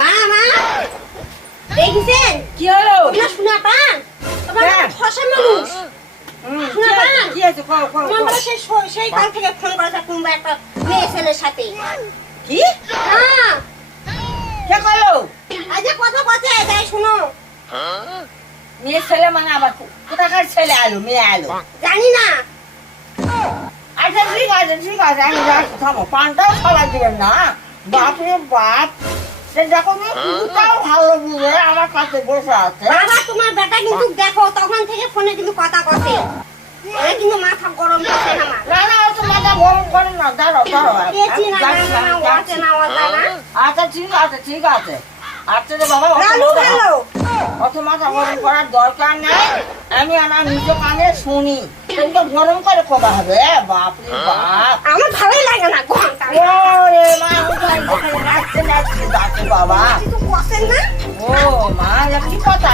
মা মা দেখছেন কি হলো? তোমরা শোনা পান তোমরা ফসা মানুষ শোনা পান কি আছে? কও কও তোমরা সেই কাল থেকে ফোন করেছে তোমরা একটা মেয়ে ছেলের সাথে কি? হ্যাঁ কে কইলো? আজ কথা কথা যাই শুনো মেয়ে ছেলে মানে আবার কোথাকার ছেলে আলো মেয়ে আলো? জানি না আচ্ছা ঠিক আছে আমি যাচ্ছি, থামো। পানটাও খাবার দিবেন না? বাপরে বাপ, সে দেখো কুকুরটাও ভালো বুঝে আমার কাছে বসে আছে। বাবা তোমার বেটা কিন্তু দেখো তখন থেকে ফোনে কিন্তু কথা কছে এ কিন্তু মাথা গরম করছে আমার না না, অত মাথা গরম করেন না, দাঁড়াও পেয়েছি না না ওয়াতে না ওয়াতে না আচ্ছা ঠিক আছে আচ্ছা রে বাবা, লালু ভালো অত মাথা গরম করার দরকার নাই। আমি আমার নিজ কানে শুনি, কিন্তু গরম করে কবা হবে? বাপরে বাপ, আমার ভালোই লাগে না ঘন্টা ওরে মা, নাচতে যাচ্ছে বাবা। কিছু কছেন না ও মা, কি কথা